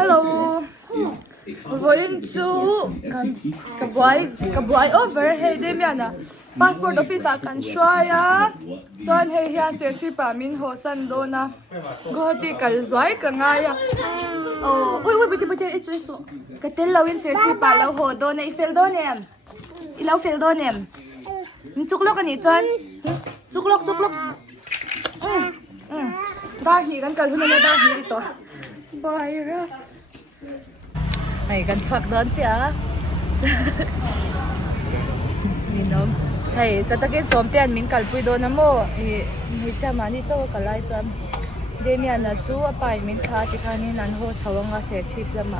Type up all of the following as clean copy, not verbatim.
Hello. We're going to Guwahati over. Hey, Damiana. Passport office akan Shwaya. Chuan hey hian serchi pa min ho san do na. Guwahati kalzwai ka ngai. Oh, wait, it's so. Katil lawin serchi pa law ho do na ifel do nem. Ilaw fel do nem. Chuklok ani chuan. Chuklok. Dahi kan kalhuna na dahi ito. Bye. Ay, kan swak doon siya. Minom. Hey, tatagin somtian min kalpuy doon na mo. May siya mani ito kalay ito. Demian na chu apay min ka tikanin anho chawang nga sechip lama.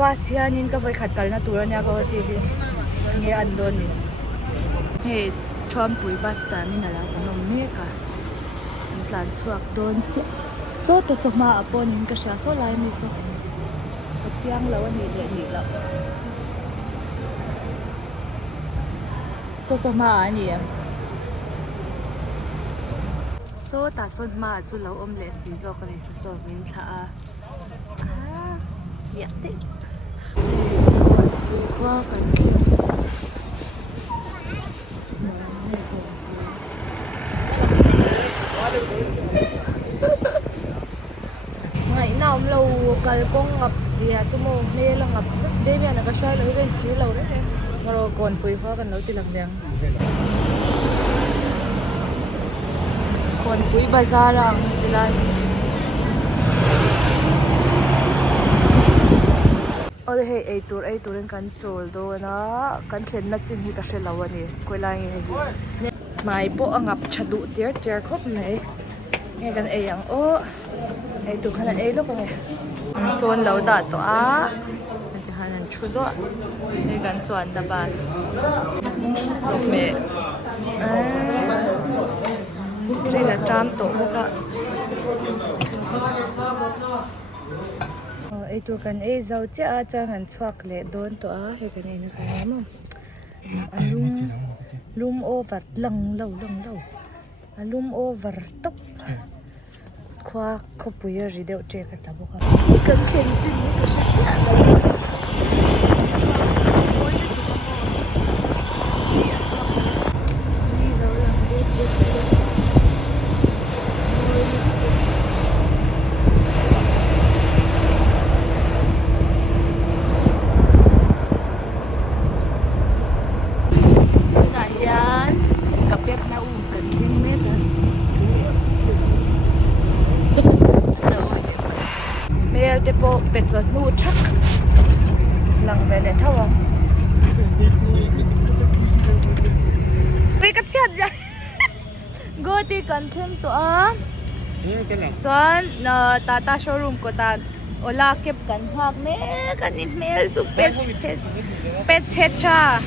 Bas yanin ka boy khatkal na turan niya ko TV. Nge andon ni. Hey, champuy basta min ala tanom me ka. Tlan swak doon siya. So to sama apon in ka siya so lai mi so. Siang lawan ni lang. So sama ani. So ta son ma chu law om le si zo ka ni so min cha yate. Kwa kan ki. Ngày nào cũng lâu cái con ngập gì à, chúng mô nê là ngập đây bây giờ nó xoay lối bên xíu lâu đấy em rồi còn quỳ hoa cần nấu thì làm đèn còn quỳ bazaar rằng thì lại ôi hey ấy tour đến căn chôl đó nó căn trên nát trên thì cái xe lâu anh quay lại nghe mai bộ ngập chặt đủ tiệt khóc này nghe cái ấy rằng ô ấy tụi khán ấy lúc này chuan lâu đã to á thì khán ăn chút đó cái gan chuan đã bàn mẹ đây là tram tổ một ạ ấy tụi khán ấy giàu chứ à chẳng ăn xoạc lệ đốn to á cái này nó cái lắm không lum over lâu lum over tốc khoa không bây giờ gì đều chơi cái tao bốc cái cần khen gì cái gì à Depo petso nu thak lang ve le thawa cái chat ja go ti kan them to a chuan tata showroom ko ta ola kep kan hak me kan email chu pet cha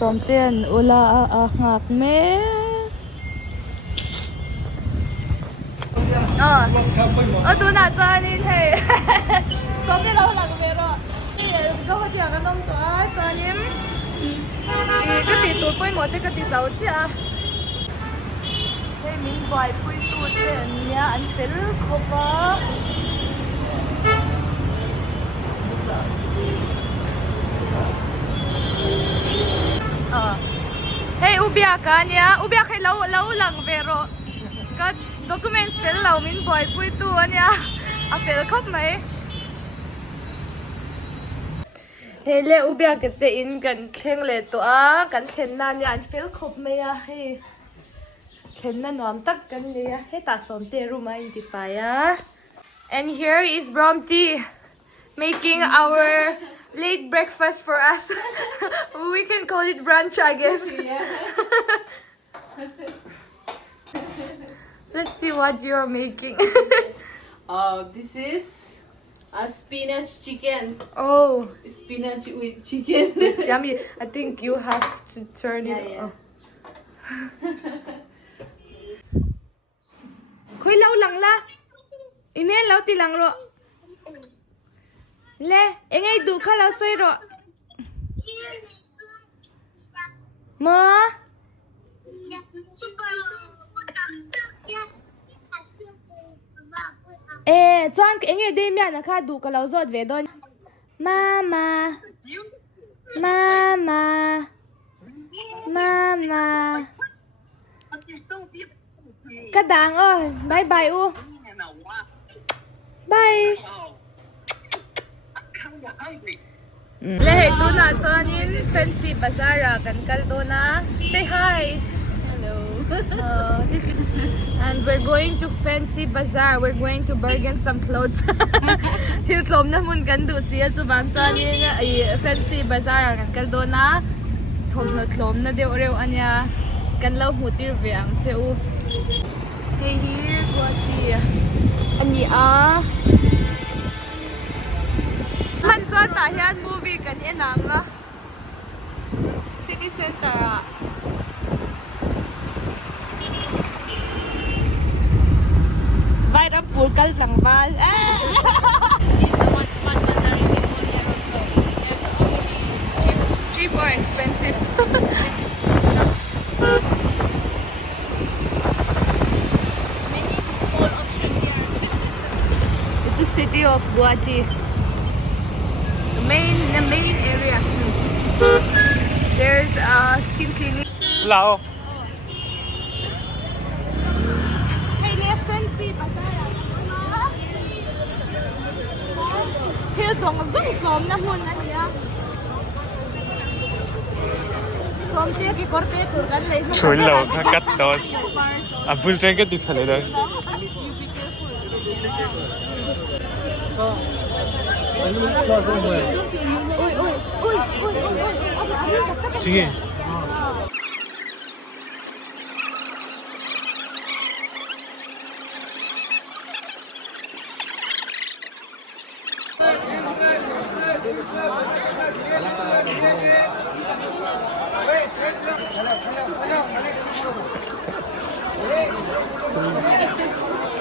somten ola ngak me tôi nãy cho nên thế, sống cái lâu là cái rồi, thì có hơi tiếng cái nôngตัวcho nên thì cái gì tôi quay một cái gì xấu chứ à, thì mình vài quay tôi thì nhà anh phải không có, hey ubia cả nha, ubia hay lâu lằng về rồi, cái document fel lâu mình vài quay tôi nha. À fel khóc mấy hele ubia cái te in kan khen le to a kan khen na nya an fel khóc mấy a he khen na nom tak kan le a he ta som te room identify a and here is Bromty making our late breakfast for us. We can call it brunch, I guess. Let's see what you're making. This is a spinach chicken. Oh, Spinach with chicken. it's yummy. I think you have to turn it. Yeah. Khoi lâu lằng la. Email lâu ti lằng rồi. Le, anh ấy đủ khá lâu xoay rồi. Mơ. chuan enge de mya na kha du ka lo zot ve don mama mama mama ka dang ơi bye bye u bye le hey tu na chuan in fancy bazaar kan kal do na say hi. Hello. And we're going to fancy bazaar. We're going to bargain some clothes. Til klom na mun kan du sia chu ban chan ni fancy bazaar kan kal do na thom na klom na deu reu anya kan lo mu tir veang cheu. Hey here Guwahati. Ani a man chuan ta hian movie kan enang a city center a vai ra pul kal sang val cheap or expensive. It's the city of Guwahati, the main area. There's a skin clinic. Hello. Hey, let's fancy bazaar. Theo dòng rất còm năm hun anh nhá. Còm tia cái corte tur kan lấy. Chuan lo kha kat ton. A bul train ka dik thale dang. Sige.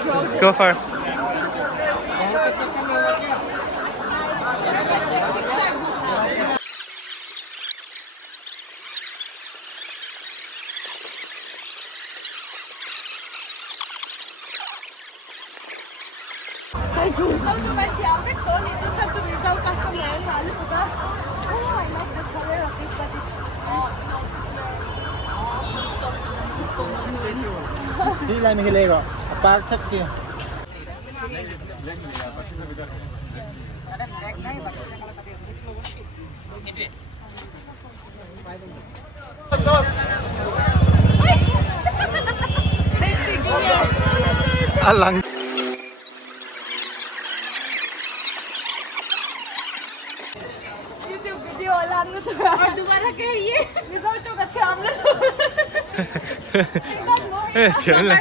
Let's go first. Cái chủ không cho bạn chào cách tối thì tôi xem tôi đi đâu cả xong rồi mà lúc đó. Oh, I love the color of this, but it's đi lại mình lên rồi ba chắc kia alang YouTube video làm nữa thôi. Or दोबारा करिए. Result तो अच्छा हम लोग. Chén là.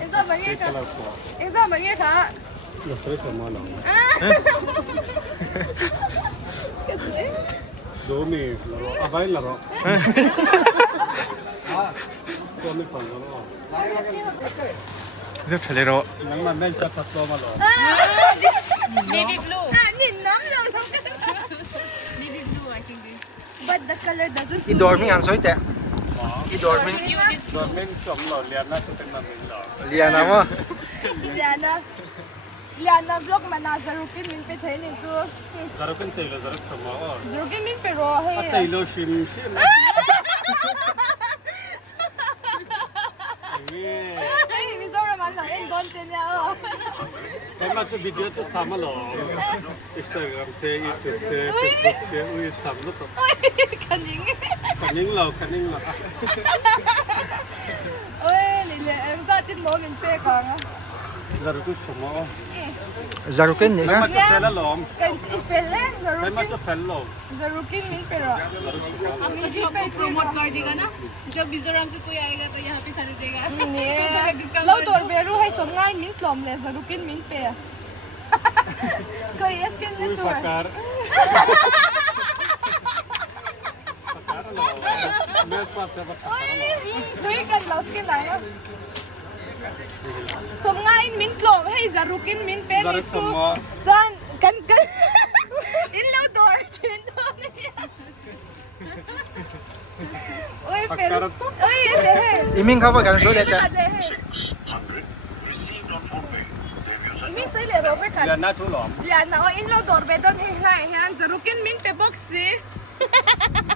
Em sao mà nghe cả? Em sao mà nghe cả? được tới什么了 Cái gì? đồ mì à vậy là rồi đồ mì phần rồi Giúp thale ro. nhưng mà men cho thật to mà rồi Baby blue. Nhìn nắm luôn không? Baby blue, I think. But the color doesn't. đi đồi mình ăn xôi tệ đi đồi mình đồ mình sống rồi liền nó sẽเป็นมันrồi liền à? Liana vlog mana zarukin min pe the ni tu. zarukin telo zaruk sama Zarukin min pe ro he. telo shim shim Hey, mi zora man la en don te nya. cái mà cái video tôi tham lo Instagram te YouTube te Facebook te ui tham nó to Kaning. kaning lo Ôi, lì em ra tin mo min pe con á. zarukin sama Zarukin nhỉ? cái mà cho fel lo Kan ifele cái mà zarukin. cho fel lo Zarukin min pe ro. हम ये promote कर देगा ना जब मिजोरम से कोई आएगा तो यहाँ पे खरीदेगा Nè. Lâu tuổi về ru hay sống ngay min klom le zarukin min pe. Coi es ken ui ne tu. fakar fakar lo मैं पाप से fakar Ôi, kan lo ken lại á. Sống ngay min klom hay zarukin min pe ni zaruk tu. sama Chan kan in lâu tuổi chuyện đó nè. Oi, Phil. Pagkarat to. Oi, ese he. Iming ka pa ganun sulit ah. Iming say le Robert kan. Yan na tulong. Lian na o in lo dor be don he lai han zarukin min pe box si.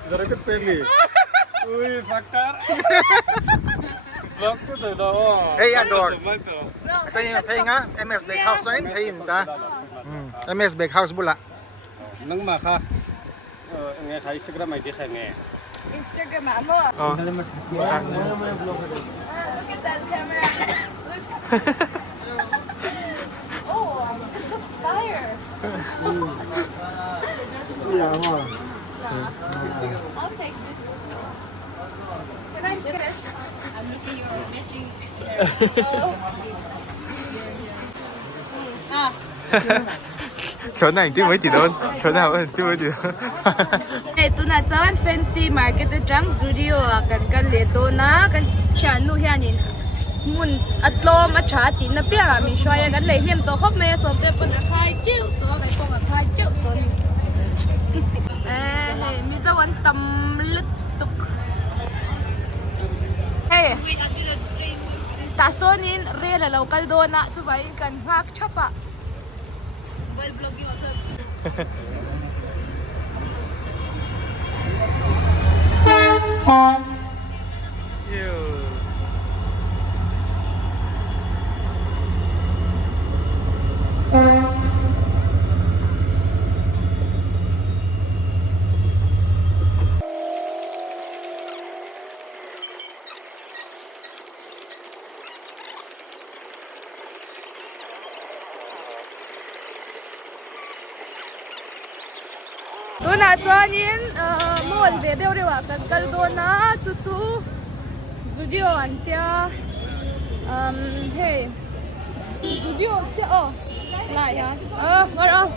Zarapit pemi. Uy, pakar. Vlog to to do. Hey, ador. No. Ito yung pay nga, MS Bakehouse to yun, pay ta. MS Bakehouse bula. Nang maka. Ngay kay Instagram ay di kay ngay. Instagram mo. Oh. Look at that camera. Oh, it looks fire. I'll take this. Can I sketch? I'm looking your matching. Ah. 전화 인기 왜 뒤던? 전화 인기 왜 뒤던? Ito na chuan fancy market atang studio kan le to na kan chanu hianin mun atlom a cha ti na pia mi shwaya kan le hem to khop me so te pon khai chiu to kai ko khai chiu to hey mi za wan tam lut tuk hey ta sonin re la local do na chu bai kan hak chapa While vlogging also. Tu na chuanin mall ve deuh rewa kan kal do na chu chu studio an tia hey studio che o lại hả ngon không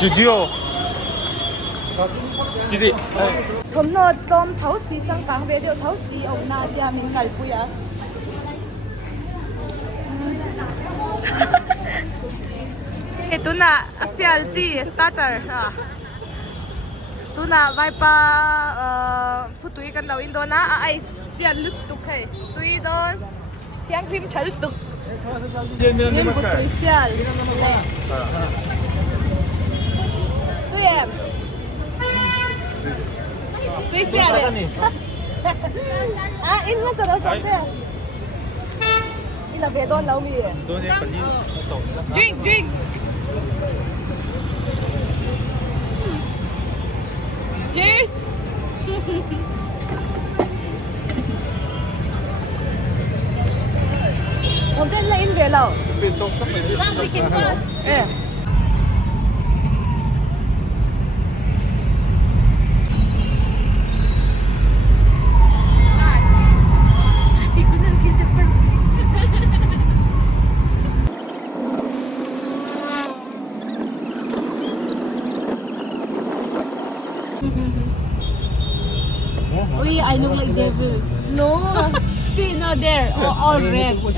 드디어 이제 thầm nọ tôm thấu xí trăng bảng về điều thấu xí ổng na tia mình cài bùi à itu na Socializing starter tu na vai pa futui kan lo indo na ai sian luk tuk hai tui don siang phim chal tuk nhưng futui sial tui em tui sial in mà sao đó sao thế in là về don lâu mi drink drink cheers hôm nay là in về lâu Come, we can pass. yeah. Uy, I look like devil. No. See, no, there, all red. You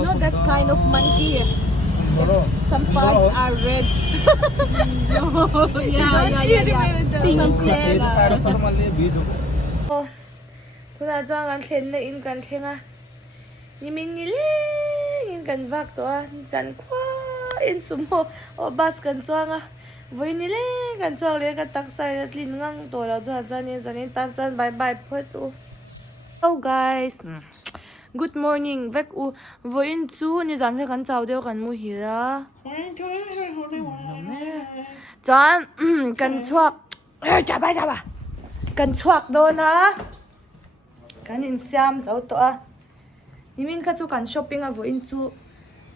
know that kind of monkey? Some parts are red. No, yeah. Pink red. Kuna cho gan khen na in kan khenga. Ni ming ni le in kan vak to san kwa in sumo o bas kan chuanga. Voi ni le kan chuang le ka tak sai tlin ngang to la cha cha ni zanin tan chan bye bye photu. Hello guys. Good morning. Vek u voin chu ni zan le kan chau deu kan mu hi ra. Chan kan chuak. Chaba chaba. Kan chuak do na. Kan in siam zo to a. Ni min kha chu kan shopping a voin chu.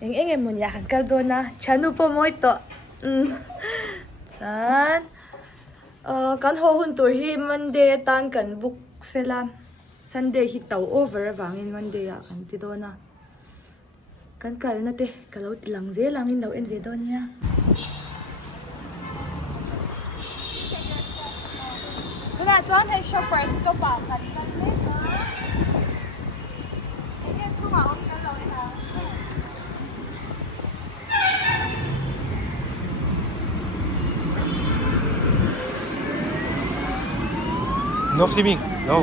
Eng mun ya kan kal do na. Chanu po moi to. Chan. Kan ho hun tur hi Monday tan kan book selam. Sunday hi tau over wangin Monday ya kan ti do na. Kan kal na te kalau tilang je lang in lo en ve do nya. Kuna chuan hei shoppers to pa kan le. Enge chu No filming. No.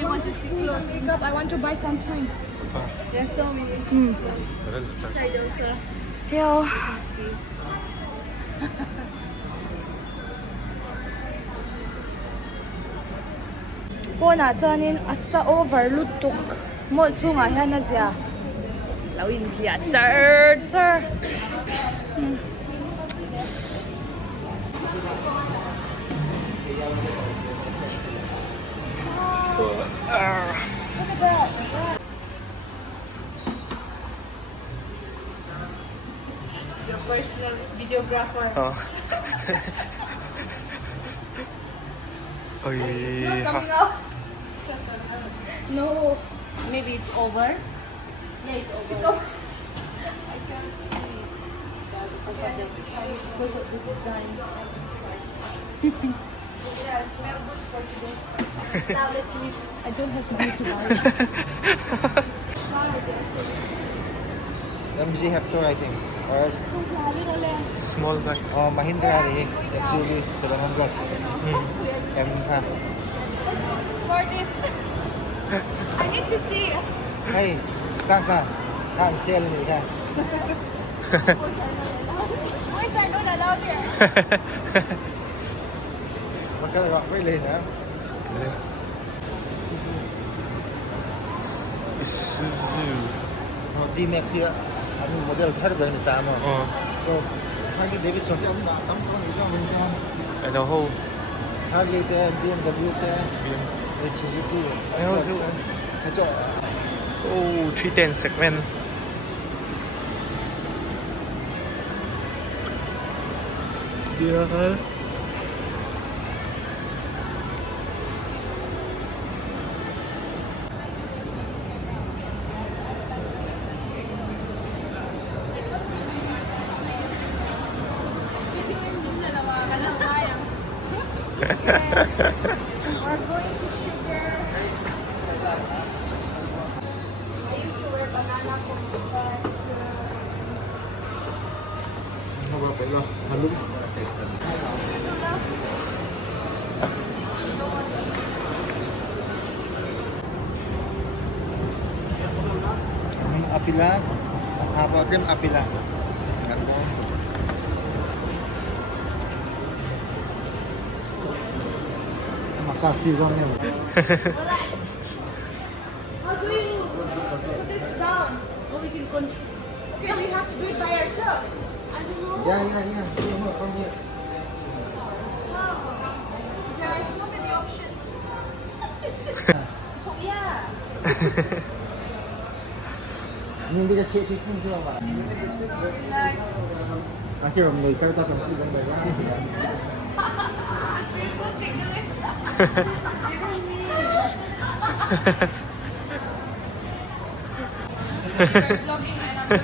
You want to see clothes, makeup? I want to buy sunscreen. There's so many. Side also. Yo. Po na chuanin asa overlook tuk mall chunga hian a zia lo in thlia char. Your personal videographer. Oh. Oi. Coming out. No. Maybe it's over. Yeah, it's over. It's over. I can't see. Because of the design. Yeah, it smells good for today. Now let's leave. I don't have to be too loud. MG Hector, I think. Or Small bag. Mahindra XUV 700. M ha. For this. I need to see. Hey, saan? Sale ni ka. Boys are not allowed here. Magkala ko rin ha. Isuzu. D-Max ya. Ano model thar ba ni tama. So, Harley Davidson te am ko ni isang minsan. Ano ho? Harley te BMW te Suzuki. Ano zo? Ito. Oh, 310 segment. Dia. Ano ba pala? Halong. Apila. Apa tim apila. Massage season niya. How do you put this down? Oh, we can control. Okay, we have to do it by ourselves. And we will. Yeah. From here. Wow. There are so many options. So yeah. Hindi ka safe fishing juga ba? Akhirnya mulai kaya tatang ibang bayan. Vlogging and I'm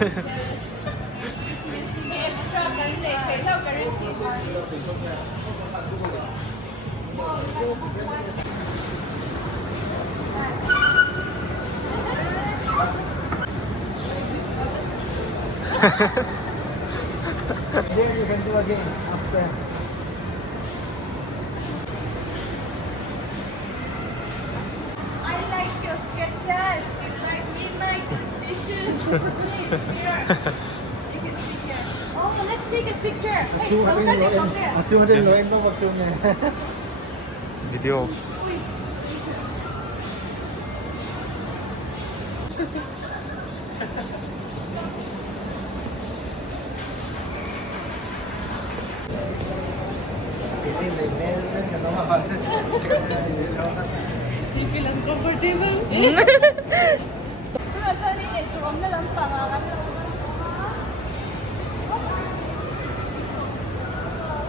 missing extra currency. Hello, currency. Then you can do again after. I like your sketches. You like me, my tissues. Please, here. You can see here. Oh, let's take a picture. Hey, don't touch it from there. At yung din loin mo wag tune. Video. Uy. Ini level kan ano ba? You feel uncomfortable? Pero sorry, tuwang na lang pangalan.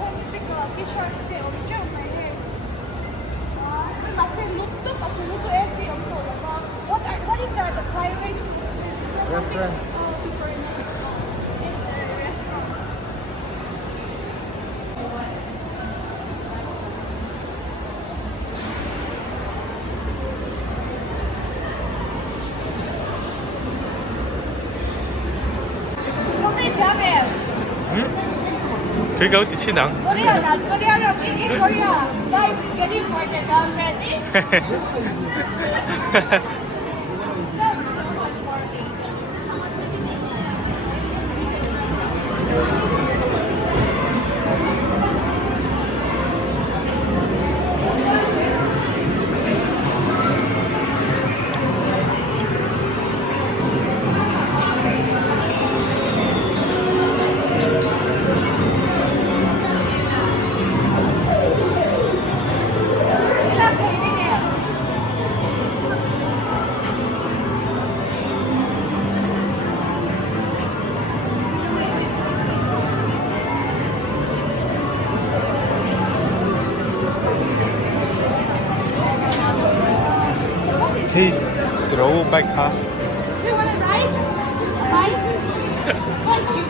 When you pick a t-shirt, stay on joke my hair. Kasi luto at luto si ang to. What is that? The Pirates Restaurant. It's a restaurant. 저희가 어디 친당? Korea, that's Korea. In Korea, guys, get it for the government. He drove by car. Do you want to ride? Ride? Once you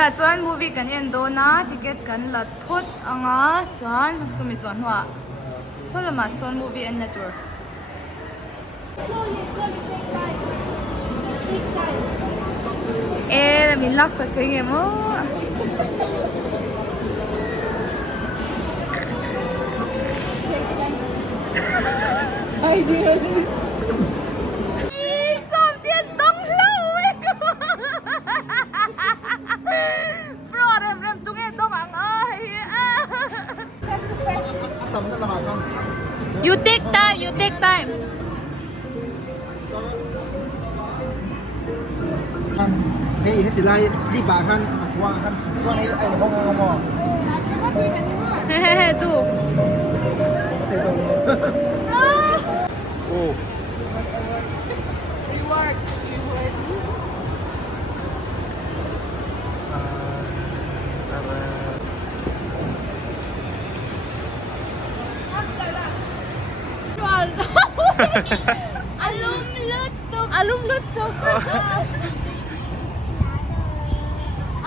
นะส่วน movie กันยันโดนะทิเก็ตกันลัดพุทอ่างอ่ะส่วนสุมิส่วนหัวส่วนละมาส่วน movie and network Slowly, slowly, take time. Take time. เอ๊ะมินลักสักครั้งเองมั้งไอเดียดีสองเตียนต้องเล่าไว้ก่อนโปรดเริ่มตุ้งเอ็นต้องอ่างเอ้ย You take time, you take time. Kan, hei, hei, tilai, di bahan, wah kan, cuan ini, ngomong. Hehehe, tuh. Oh. Reward. Alum lutuk.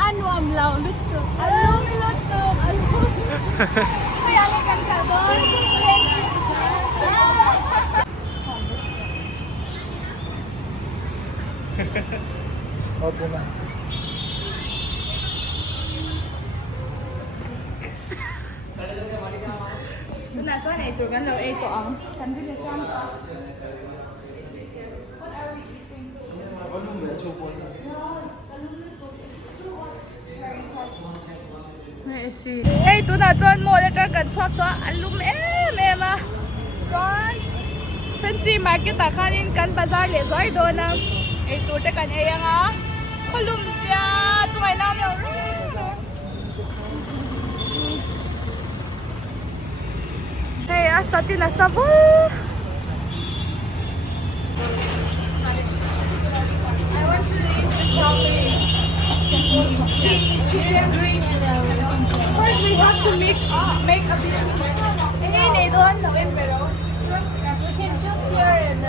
Anwam lau lutuk. Alum lutuk. Kaya kan kabon. Opo na. Tụi nào cho này tụi ngắn rồi ấy tụi ông. Thành cái con. Hey, tụi nào cho mua để cho gần xoát tụi anh lùm em à. Rồi. Fancy market à khá nên cần bazaar lệ rồi đồ nè. Hey, tụi ta cần ấy à. Có lùm xia, tụi mày nam nhau. Hey, asa tinasabo. I want to eat the chocolate. The chicken green and first we have to make a bit. Hey, they don't know in pero. We can just here and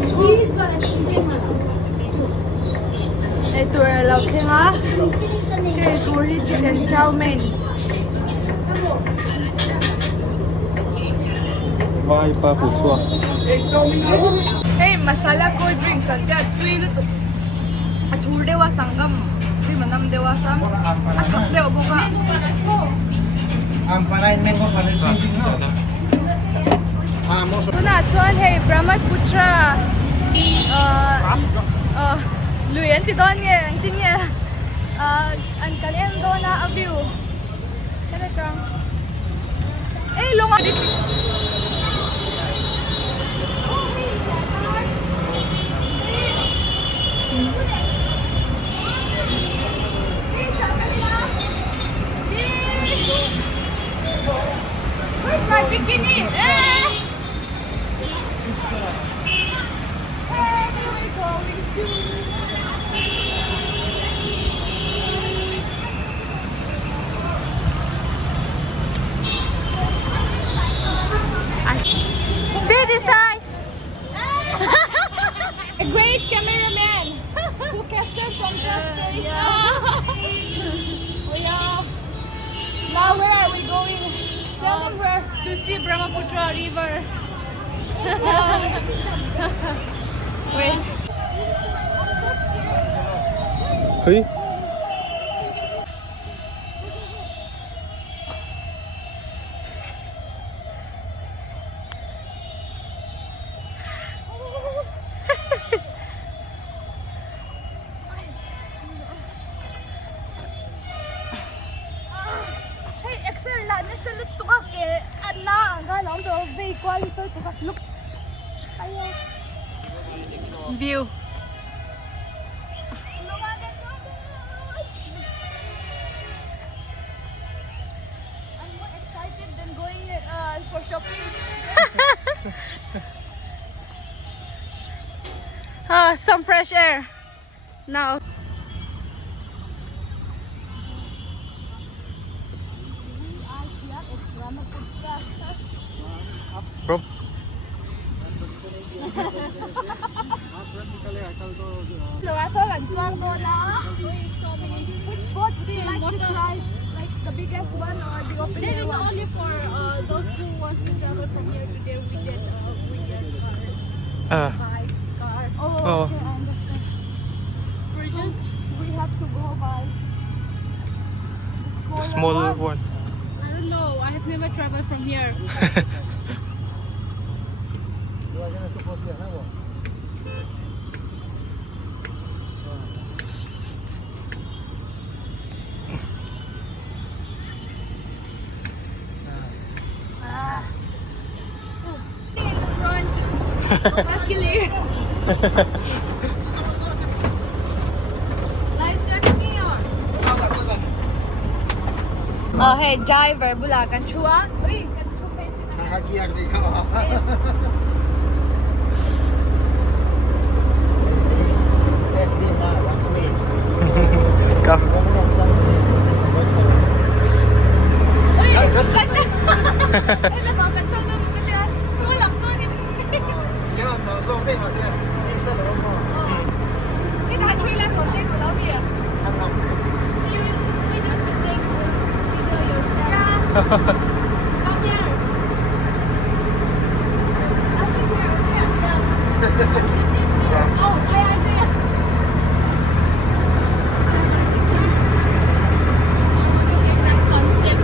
cheese và chicken. Hey, tụi là khi hả? Cái tụi đi chicken chow mein. Vai pa pu chua. Hey, masala cold drinks at that. Tui luto. At hurde wa sangam. Tui manam dewa sam. At kakde wa boka. Ang panain mango panain singing no. Most Tuna chuan hey Brahmaputra. Luyan ti don nge ang tin nge. An kalien do na a view. Kaya kang. Eh, long adi. Where's my bikini? Where are we going to? See this side. A great cameraman who captured from just space. We are. Now where are we going? Tell them where. To see Brahmaputra River. Wait. เฮ้ย Hey, Excel la na sa luto ka ke. Ana, ang lang do vehicle sa to ka. Look. Ayo. View. I'm more excited than going for shopping. Some fresh air. Now. Bro. Luwa so lan chuang do na. So many. Which boat would you like to try? Like the biggest one or the open That air is one? only for those who want to travel from here to there with their อ่า Bikes, cars. Oh, Oh. okay, I understand. bridges. We have to go by the small one. I don't know. I have never traveled from here. In the front. Luckily. Life jacket on. Oh, hey, driver, bulakan chua. Uy, kan chua sila. Nakakiyak di ka. Yes, me ma, once me. กับ Uy, ganda. Ay, nakakansan na mo kasi. Sulang, sulit. Yan, long day ma siya. Isa lang mo. Kita-chui lang, konti ko lang yan. Ano? You need to take video yourself. Come here. I think we are Oh, I idea. Look at that sunset.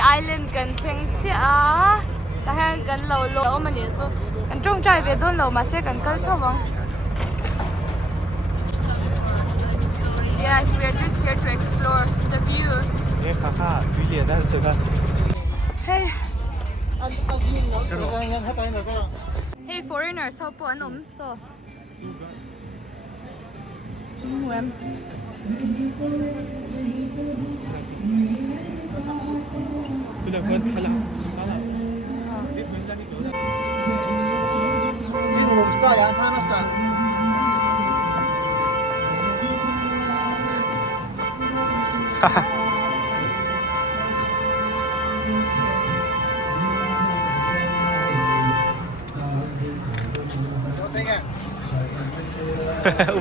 island kan thleng chi a ta han kan lo lo mani chu kan tong chai ve don lo ma se kan kal thawang. Yes, we are just here to explore the view. Nghe khá khá quý liệt đang sự thật. Hey, anh nhìn nó nhân hết tay rồi có hey foreigners, how po anom so. Em. Bây giờ quên thật là 지금 봅시다 야 타나스다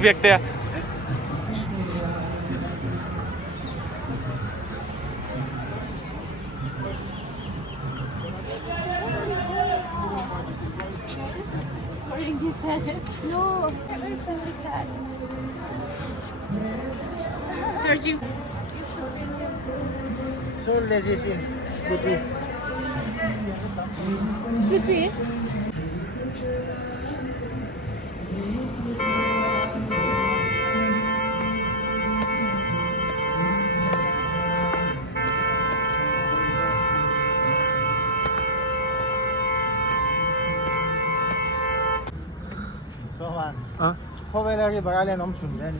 việc tè. No, never seen the cat. Sergio. So lazy sleepy Sleepy? so man Hả? có vẻ là cái bà lên ông sủng lên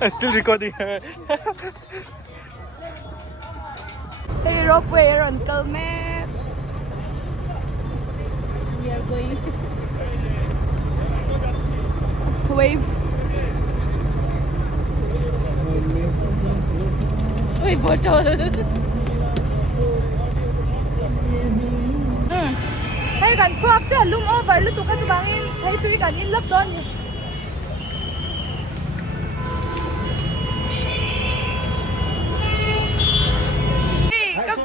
I'm still recording. Hey, ropeway on Calmet. We are going. Wave. Uy, botol. Hey, kan swak cha lum over lu tu ka tu bangin. Hey, tu kan in lap don ni.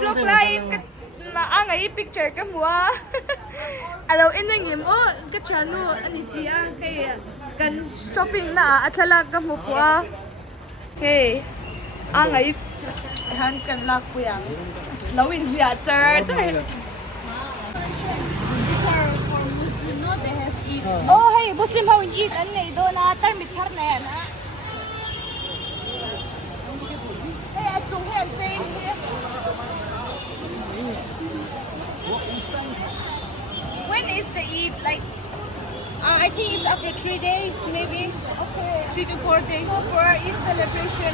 Vlog live na angai picture ka mua. Alo inang im o ka chanu ani siya kay kan shopping na athala ka mo puwa. Okay. Angai han kan lak puyang. Lawin biya sir. Oh hey, Muslim how eat an nei do na tar mit thar na yan ha. Hey, at sung hen saying here. When is the Eid? Like, I think it's after 3 days, maybe. Okay. 3 to 4 days for Eid celebration.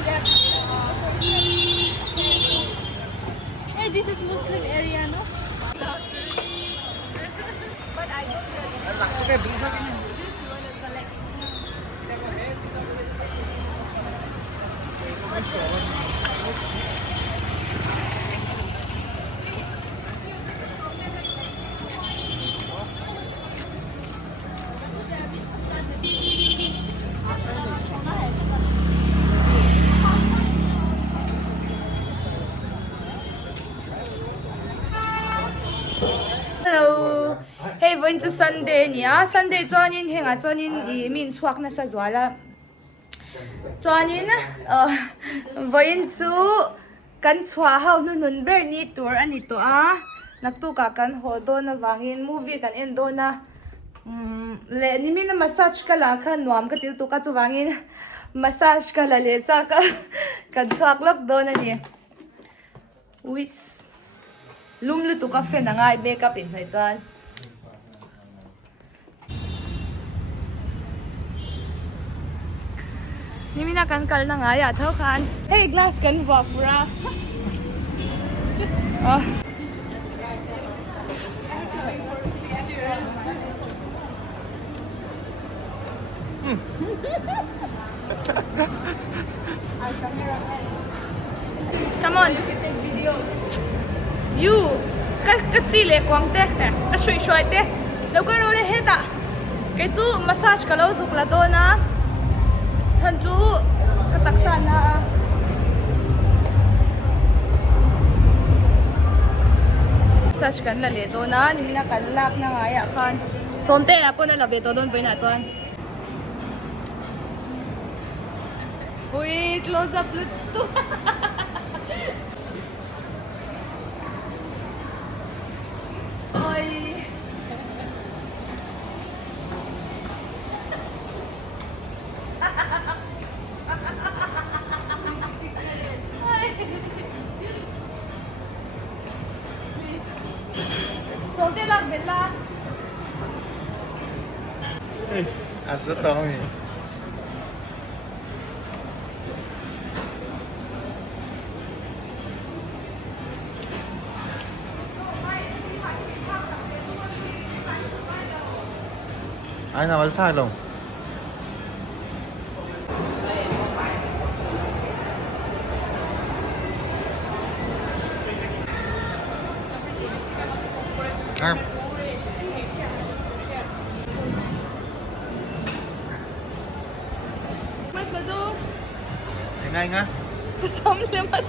Hey, this is Muslim area, no? But I don't really. Just want to collect. Hello. Hey, going to Sunday nia. Sunday chuanin henga chuanin I min chuak na sa zwala. Chuanin voin chu kan chua hau nu nun ber ni tour ani to a. Naktu ka kan ho do na wangin movie kan en do na. Le ni min massage ka la khan nuam ka til tu ka chu wangin massage ka la le cha ka kan chuak lok do na ni. Wis lum lu tu ka fe na ngai makeup in mai chan. Ni mina kan kal na nga ya thau khan. Hey, glass kan wa pura. Oh. Come on. You cái gì lệ quăng thế, cái shui shui thế, đâu có đâu để hết à? Cái chú massage cái lâu dục là đôi na, thân chú cái đặc sản na. massage kan la le to na ni na kan lak na nga ya khan somte na po na labe to don na chuan ui close up to oi somte lak bella Asa tao ni. Ai nào mới sai lồng. À. Ngay ngá. Xong lên mất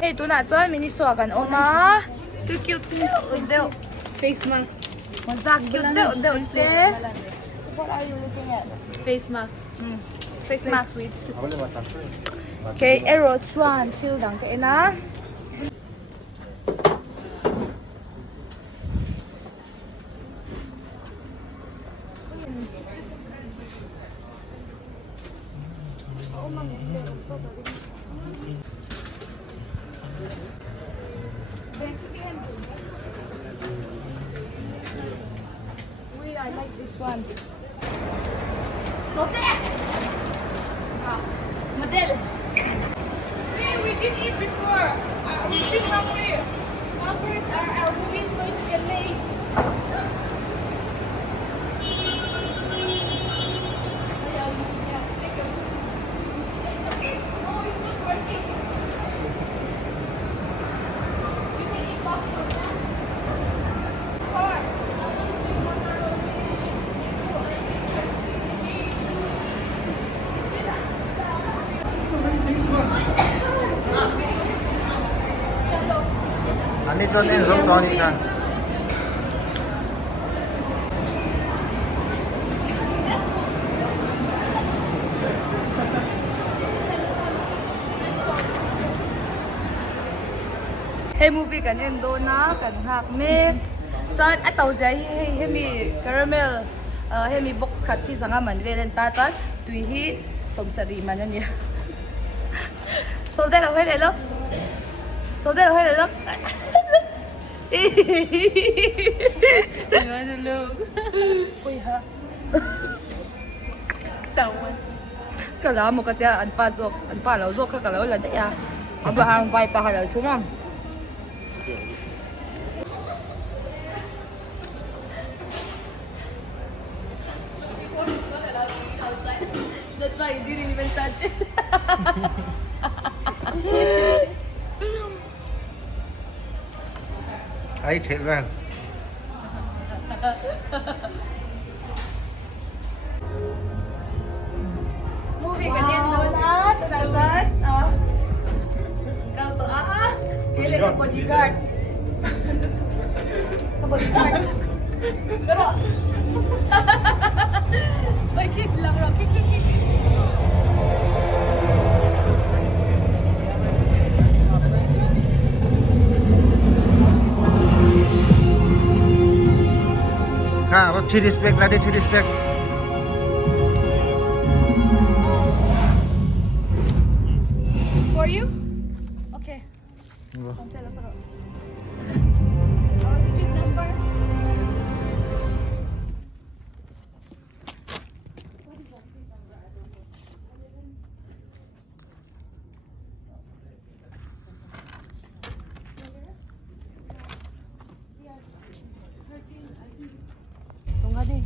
Hey, tu nak cuan mini suakan oma. Tu cute deu. Face mask. Masa cute deu deu le. What are you looking at? Face mask. Face mask. Apa boleh makan? Okay, arrow chuan chill dang ke na. Wait, I like this one. So there. Model. We did eat before. We're still hungry. Well, first, our movie is going to get late. Oh, it's not working. You can eat box of that. Or, Anh đi cho nên giống to như thế. Hey movie kan en do na kan hak me. Chan a tau jai he mi caramel he mi box khat thi sanga man ve len ta chan tui hi som chari man ani. So da la hele lo. So da la hele lo. you want to look? Ui ha. Someone. Kala mo ka tia an pa lo zok ka kala la da ya. Aba ang bai pa kala chuma. That's why you didn't even touch it. Ấy thiệt ra. Movie kan en do na tu na zat. Kau tu Dia ka bodyguard. Ka bodyguard. Pero. Oi kick lang ro, kick. À, what to respect là đi to respect. For you? Okay. Our seat number.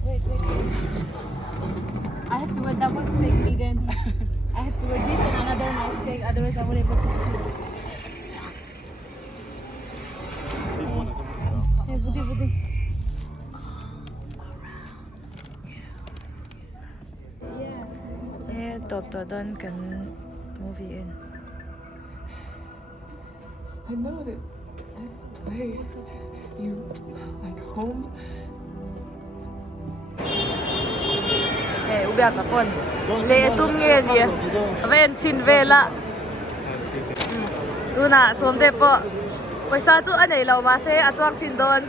Wait. I have to wear that one spec again. I have to wear this and another nice spec, otherwise I won't able to see. Hey, Budi. top to don kan movie in. I know that this place, you like home. Ubiak la pon. Le tum nge dia. Aven chin vela. Tu na som te po. Paisa chu anei lo ma se achwak chin don.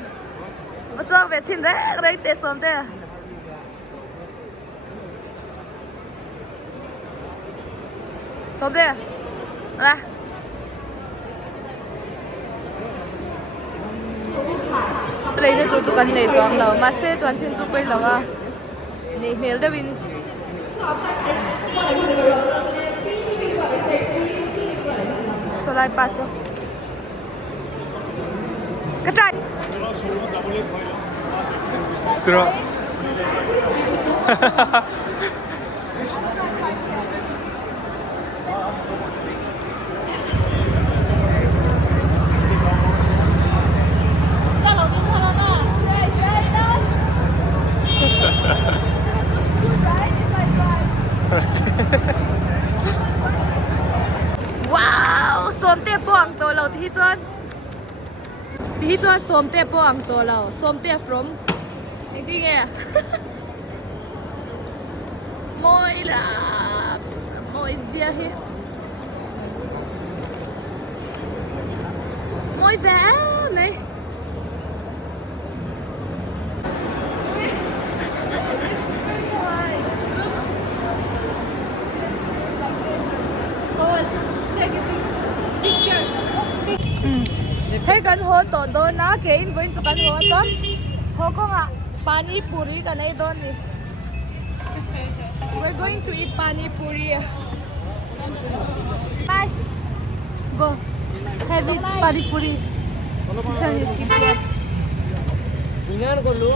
Achwak ve chin rei te som te. Som te. Ra. Đây là chú cần này chọn lẩu mà xe toàn trên chú quay lẩu à. Này mèo đã bin. Số lại pass. Cái trái. 들어. Wow, xôm tê buông tổ lẩu thì chuan. Thì chuan xôm tê buông tổ lẩu, xôm tê from. Anh đi nghe. Môi rạp, môi dìa hi. Môi vẽ này. Hey kan ho to do na ke in voin to kan ho ton ho ko nga pani puri kan ai don ni. We're going to eat pani puri. Bye. Go. Have it pani puri. Can you keep it? Ringan ko lu.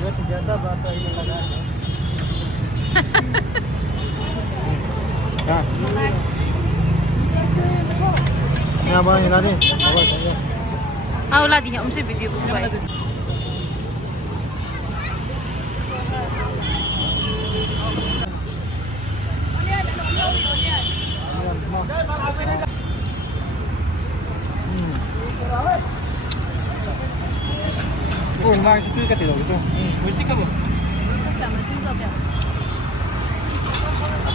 ये तो ज्यादा बात है ये लगा 야. 야, 뭐 이거 돼. 먹어, 먹어. Au la di hom se video bu bai. 오, 나 이거 뜯을 때 여기서. 왜 찍어 봐.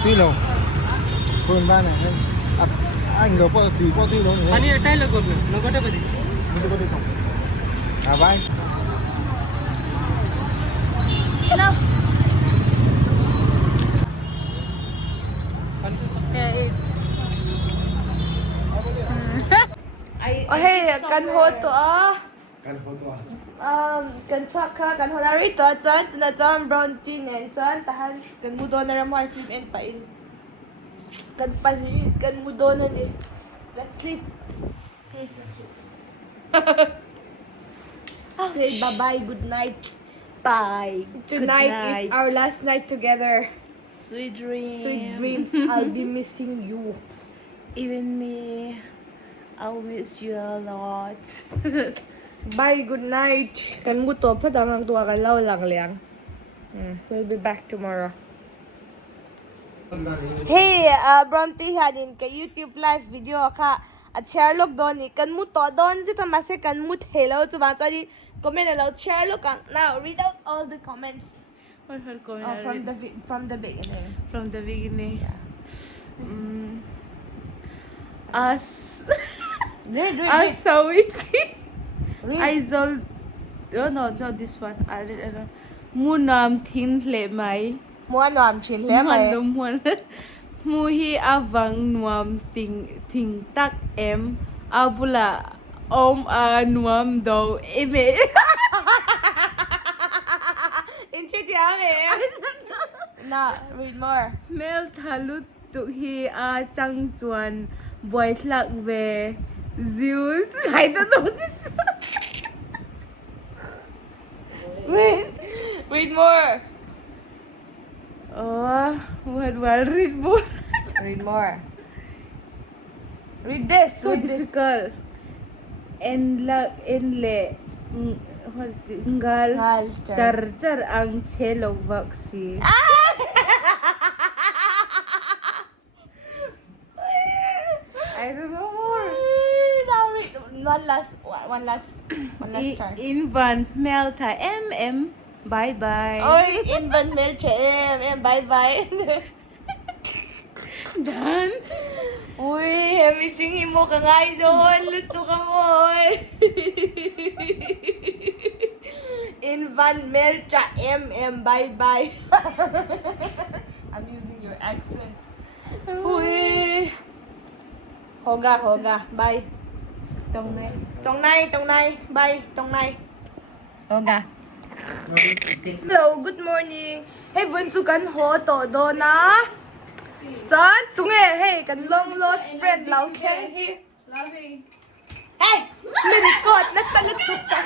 tuy lâu. Phương ba này anh được có tùy có tuy lâu nữa. आणि अटाय लगो लगो टे कधी Mình có đi không? À vai. Enough. Yeah, eat. Oh hey, kan ho to ah. Cần hỗ trợ. Kan chak kha kan honari to chan na chan brown tin and chan tahan kan mudon na ramai film and pa in. Kan pali kan mudon na ni. Let's sleep. Say bye bye, good night. Bye. Tonight Good night. is our last night together. Sweet dreams. Sweet dreams. I'll be missing you. Even me. I'll miss you a lot. Bye, good night. Kan mo to pa dang ang tuwa kan law lang liang. We'll be back tomorrow. Hey, Bronte hadin ka YouTube live video ka at share log don ni kan mo to don si tamase kan mo hello to ba tadi comment hello share log kang now read out all the comments What comment? from the beginning. From the beginning. Yeah. Us. Read. Us so witty. Read. I told. Oh no, not this one. I don't know. Munam thin le mai. Mua nuam chin le mai. Muan Muhi avang nuam ting tak em abula nuam do ebe. In chitiang eh. Na, read more. Mel thalut tu hi chang chuan boy tlak ve ziu. I don't know this one. Wait. Read more. Oh, what read more? Read more. Read this. So read this. difficult. En le hol singal char char ang chelo vaksi I don't know more. One last try. Infant melta bye bye. Oi, infant milk bye bye. Done. Uy, missing mo ka nga doon. Luto ka mo. Infant milk bye bye. I'm using your accent. Uy. Hoga, bye. Tong này. Tong nai, bye, tong nai. Hoga. Hello, good morning. Hey, vun su kan ho to do na. Chan, tung hey, kan long lost friend lau khen hi. Loving. Hey, meri kot na salut tu ka.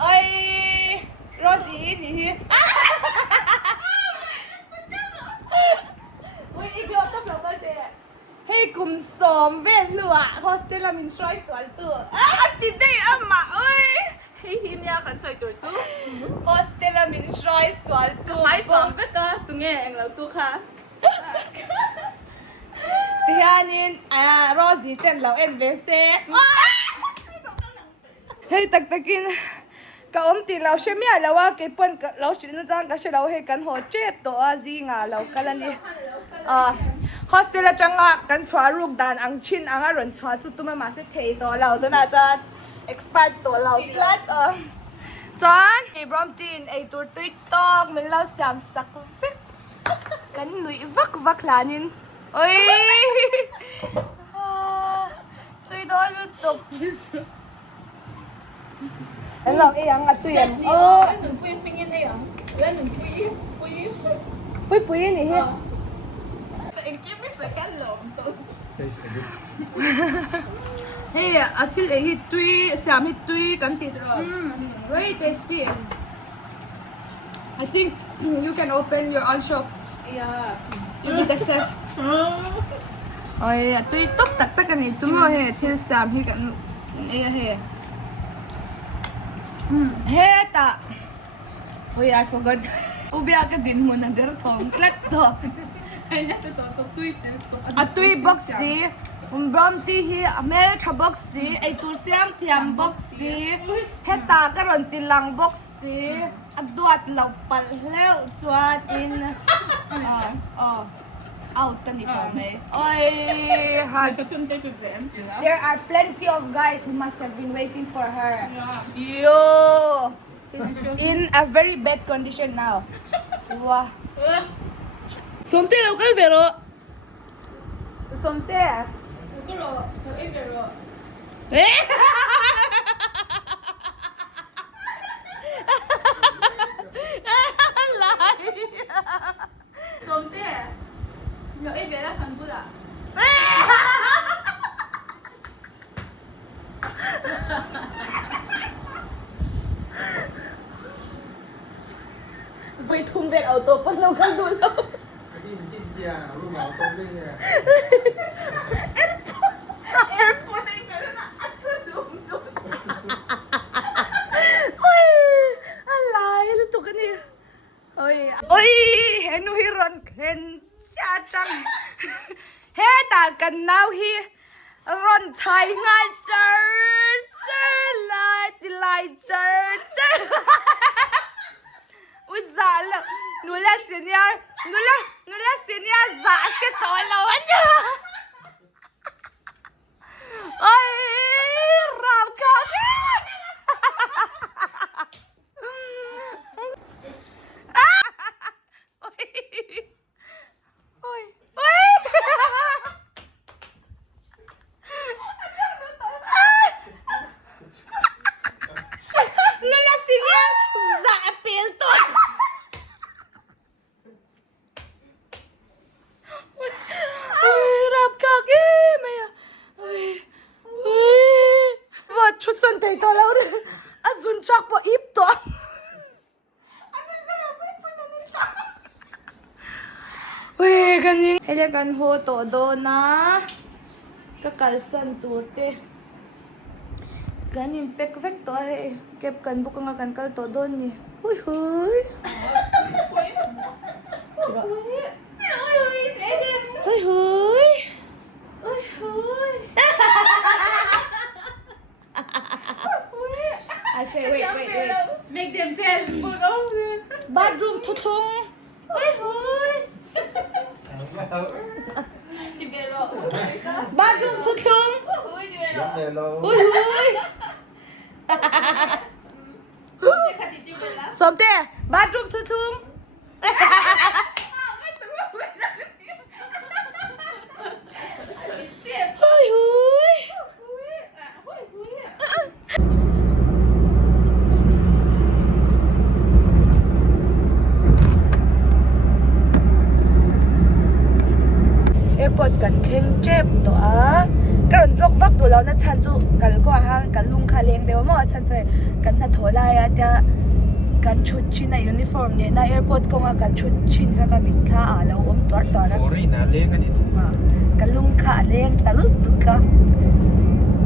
Oi, Rosie ni hi. Ui, iklo tak lo berde. Hey, kum som ven lua. Hostel la min shroi swal tu. Today ama oi. Hey hinya kan soi tur chu. Hostel la min shroi swal tu. Mai pang ka ka tunge ang lau tu kha. Tihanin, Rosie ten lau en vese. Hey, tak-takin. Kaom ti lau shemia lawa ke pon lau shin na jang ka she lau he kan ho che to a zi nga lau kalani. Hostel la changa kan chwa ruk dan ang chin ang a ron chwa chu tu ma se thei to lau to na cha expert to lau plat Chan, hey Brompton, ay tur TikTok min lau siam sak vek. Kan nui vak lanin. Oi. Tui do lu tok. Hello, ang atuyam. Oh. Anh đừng quên pingin đây à? Lên đừng quý. Pui ni he. Anh kiếm biết sự cắn lộn tôi. Hey, atil hi tui siam hi tui kan ti ro. Very tasty. I think you can open your own shop. Yeah. You be the chef. Oi, tui top tak kan ni chumo he thil siam hi kan he. Hey ta. Oi, I forgot. Ubi aga din mo na der thong klat to. Anh đã sẽ tổ Twitter. Atui boxi. Bromti hi amel tha boxi. Ay tur siam thiam boxi. Heta karon tilang boxi. Aduat law pal leo chuan in. Out tani to me. Oi, ha. There are plenty of guys who must have been waiting for her. Yo. She's in a very bad condition now. Wow. Somte local pero. Somte. Somte. Yo ấy về là phần của là. Với thùng vẹt ở tổ phân lâu khăn đuôi lâu. Tin tia lu mau tôm lên nè. Airport anh về là ăn sữa đúng. Ôi, alay, luto ka niya. Ôi, henu hiron ken cha chang. He ta kan now hi ron thai nga lai Ui dạ là nula senior dạ cái tội lâu anh nhá. Ôi, rạp con. Chusan tay to law rin. Azun chak po ip to. Uy, ganing. Hele kan ho to do na kakalsan turte. กันอินเป็กเวกตัวให้เก็บกันบุกงากันกัลตัวโดนนี่หุ้ยหุ้ยหุ้ยหุ้ย I say wait Make them tell. Put on them. bathroom ทุกทุ่ง bathroom ทุกทุ่ง Giống như lô หุ้ยหุ้ยสมเต้บ้านรูมทุ่มเฮ้ยหุยเอร์พอร์ตกันเข่งเจ็บตัวกระนลกวักดูแล้วนะฉันจูกันก็ห่างกันลุงคาเลี้ยงเดียวมั่วฉันจะกันถ้าโถได้อะจะกันชุดชินในยูนิฟอร์มเนี่ยในแอร์พอร์ตก็มากันชุดชินค่ะกันมีค่าแล้วอมตัวต่อนะ Foreigner เลี้ยงกันดิ กันลุงคาเลี้ยงตะลุตุกะ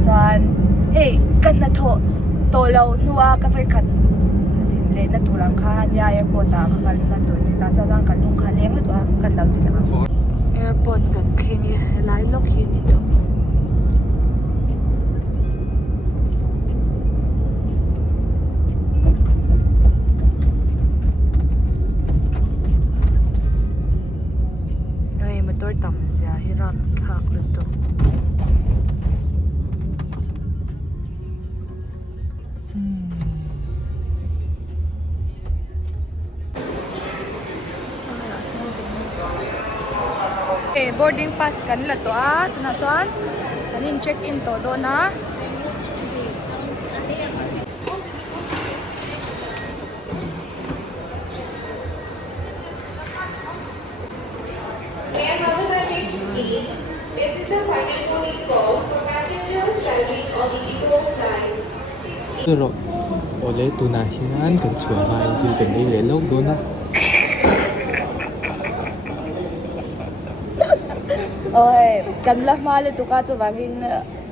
จานเฮ้กันถ้าโตแล้วนัวก็ไปขัดสินเลยนะตัวรังคายาแอร์พอร์ตอะกันนั่นตัวนี้ตาจะร่างกันลุงคาเลี้ยงแล้วตัวกันเราจิตนะแอร์พอร์ตกันเข่งหลายล็อกยินนี่ตัวตัวต่ำเสียให้รอดหักเลยตัวboarding pass กันละตัวตัวน่ะจวนกันนี่ check in ตัวโดนะThis is the final boarding call for passengers traveling on indigo flight. rồi ở lấy tụ này khi anh cần sửa bài thì cần đi lấy lúc đó na โอ้ยกันละมาเลยตุกาจะวากิน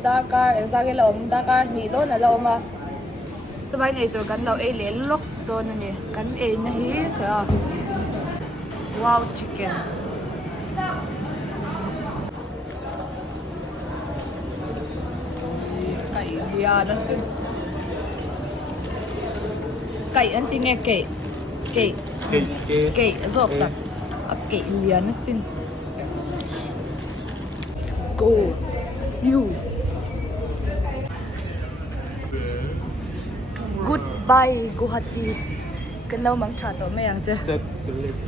ดาการเอ็งจากเราดาการนี่โดนเรามาสบายในตัวกันเราเอเล่ล็อกตัวนั่นนี่กันเองนะฮีครับว้าวชิคเก้นไก่ยานะสิไก่อันจริงเนี่ยเก๋รอบแบบเก๋เลียนะสิGo you Goodbye Guwahati กันเรามังชาตัวไม่อยากจะ Step the left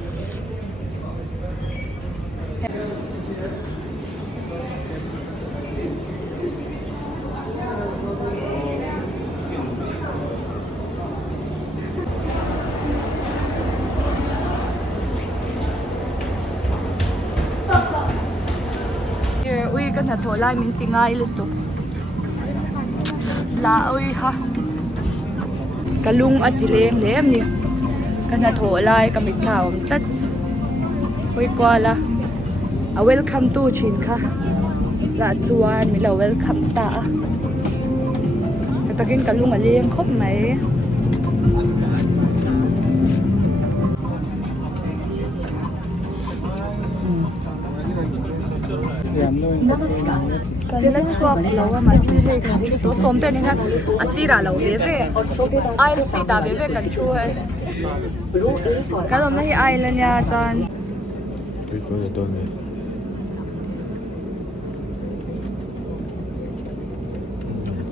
uy kan na tholai min tingai le tu la ui ha kalung atileng lem ni kan na tholai ka mi thawm tat ui kwala a welcome to chin kha la chuan mi lo welcome ta ka takin kalung aleng khop maiกันเล่นชอบเราว่ามาซื้อให้กันตัวสมเต็มนี่ค่ะอาซีราเราเว่ไอซีตาเว่กันช่วยกันเราไม่ให้ไอแล้วเนี่ยอาจารย์ 이거 어떠네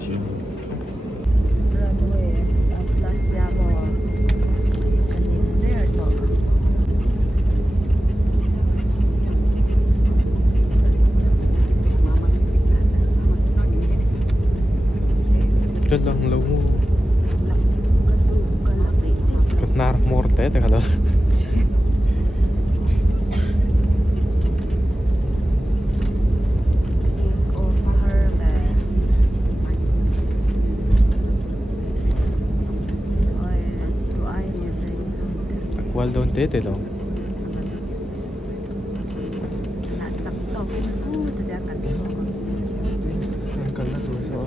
지금 เรื่องด้วยอัตราเสียบอกันนี่เรื่องต่อcái lần lâu cái nar morte thế cả đó qual don te te lo kan kan la tu so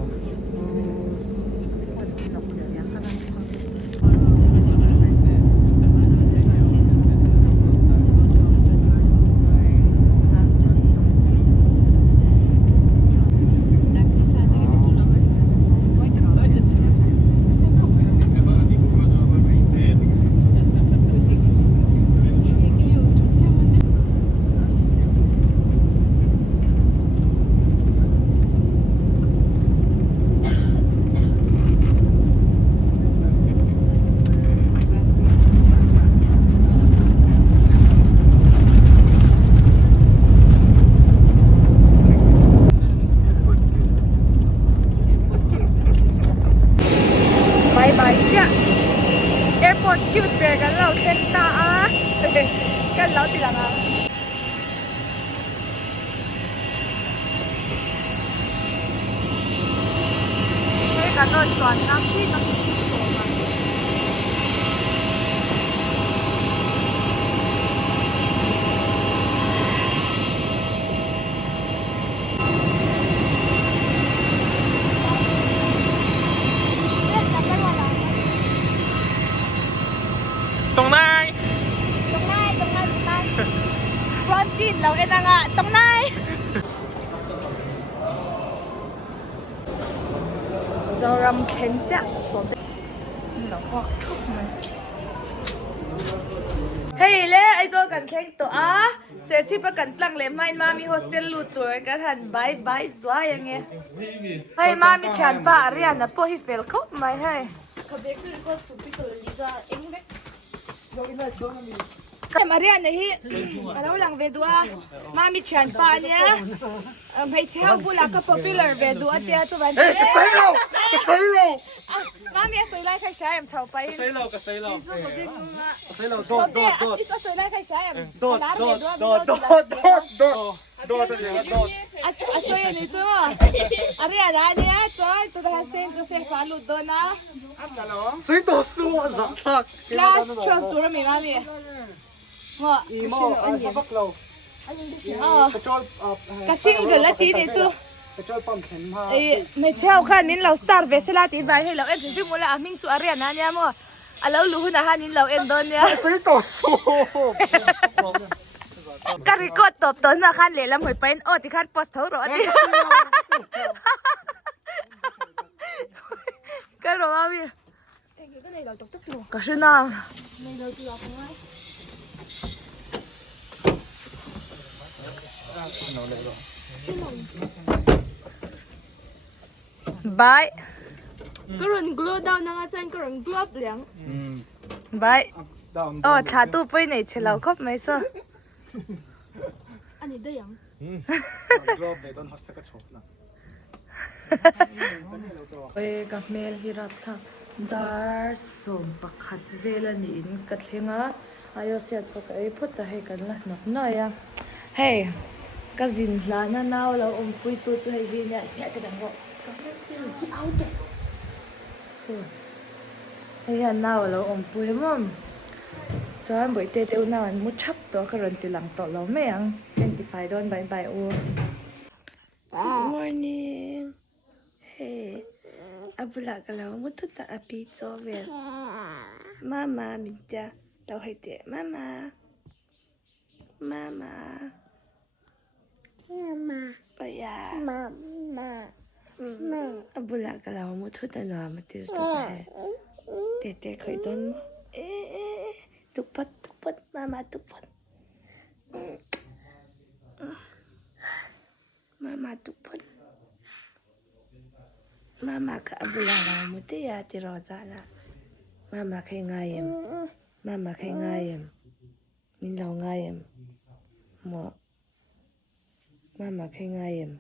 กันโดนก่อนน้ำที่ต้องโตมาตรงไหน ร้อนกินเราเอ็นงะตรงไหนเรารำเค็งจ้ะสนเราพอกทุกมันเฮ้ยเล่ไอ้ตัวกันเค็งตัวเสียที่ประกันตั้งเลยไม่มามีโฮสเทลลูตัวกันทันบายบายสวยยังไงเฮ้ยมามีฉันป้าเรียนนะพอให้เฟลเขาไม่ให้Maria nahi araw lang vedua mami chan pa niya may tiyaw bula ka popular vedua tiya to ban Kasaylaw! mami asoy lai kay shayam chao pa yin Kasaylaw! Dot! is asoy lai kay shayam Dot! asoy ni to ari ana niya choy to da sen to se falu do na Sito suwa zakak! class 12 to mi mami ngo Baklaw! kasing galati ni to Petrol pump ken ma. May tiyaw ka nin law star vesela ti ba hello en ju mula aming chu arian na niya mo alaw luhu na hanin law en don niya Sito suwa! Karikot top ton na kan le lam hoi pain o ti khan post tho ro ti ka ro abi ka shina bye ก็รุนกลัวดาวนังอาจารย์ก็รุนกลัวเลี้ยง bye อ๋อชาตู้ไปไหนเชลาครบไหมซะ อันนี้ได้ยัง Drop they don't host ka chok na. ไปกับเมลฮิรับทักดาร์สมปักขัดเวลานี้กัดเฮงะอายเสียทกไอ้พุทธให้กันละหนักหน่อยอ่ะเฮ้ยก็จินลาหน้าหนาวเราอมปุยตัวจะให้เฮียเนี่ยจะดังบอกก็ไม่เสียที่เอาตัวเฮียหนาวเราอมปุยมั่งจอยบ่อยเตะหนาวมุดชับตัวกระรันตีหลังต่อเราไม่ยังเป็นติไฟโดนใบโอ Good morning hey abula kalau mutu tak api covel mama minta tahu hati mama oh ya abula kalau mutu tak nak mati tu tete kau don tupat mama tupat mama tupat mama ka abula na muti ya ti roza la mama kay ngayem min law ngayem mo mama kay ngayem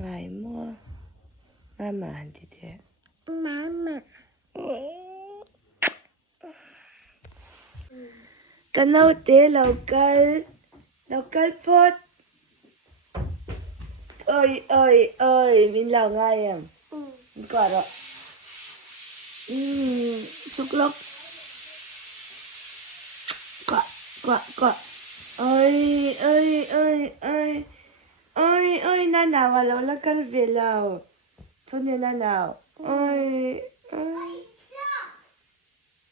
ngay mo mama hanti te kanaw te local pot ơi mình lao ngay em quả đó chúc lốc quả ơi na nào vào lâu là cần về lâu thôi nên na nào ơi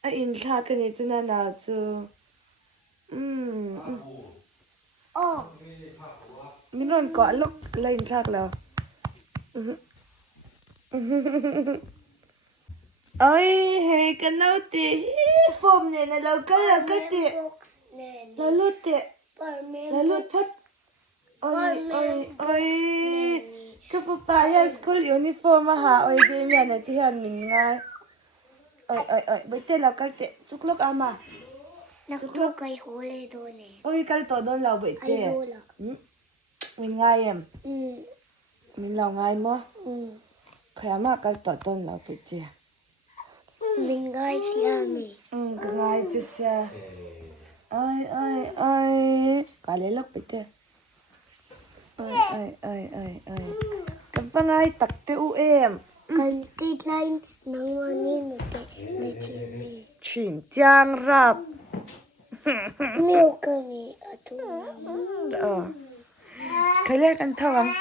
in thà cái này cho na nào chú mình còn có lúc lên chắc là ôi hey cái nào thì phom này là lâu cái thì là lút phát ôi cái papa ya school uniform hả ôi đi mẹ này thì hẳn mình ngay ôi bây giờ là cái thì chúc lúc ama chúc lúc cái hồ lê đồ này ôi cái tổ đó là bây giờ mình ngay em mình lòng ngay mà khỏe mà cái tỏ tôn là phải chưa mình ngay xe mình cái ngay chứ xe ơi cái lấy lốc phải chưa ơi cái phần ngay tặc tiêu em Kan deadline nang wani ni ke ni chini. Chin chang rap. Meuh kami atu. Kaya kan thawang.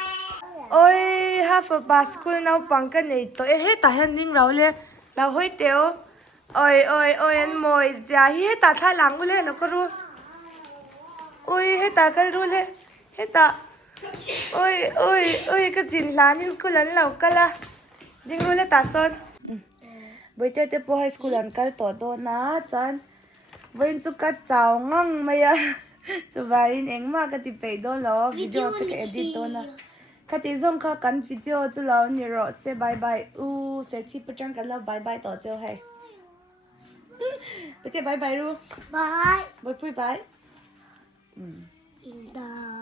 Oi, half a basket now pangkan nei to he ta han ning raw le la hoi teo. Oi an moi ja hi he ta tha lang ule na ko ru. Oi he ta kan ru le. He ta. Oi ka jin lan hin ko lan lau kala. Ding ru le ta son. Boi te po high school an kal to do na chan. Voin chu ka chaw ngang maya. Chu vain engma ka ti pe do lo video te ka edit do na. Ka ti zong ka kan video chu lo ni ro se bye bye. Se chi pachang kan lo bye bye to cheu hai. Bye bye ru. Bye. Bye bye. Indah.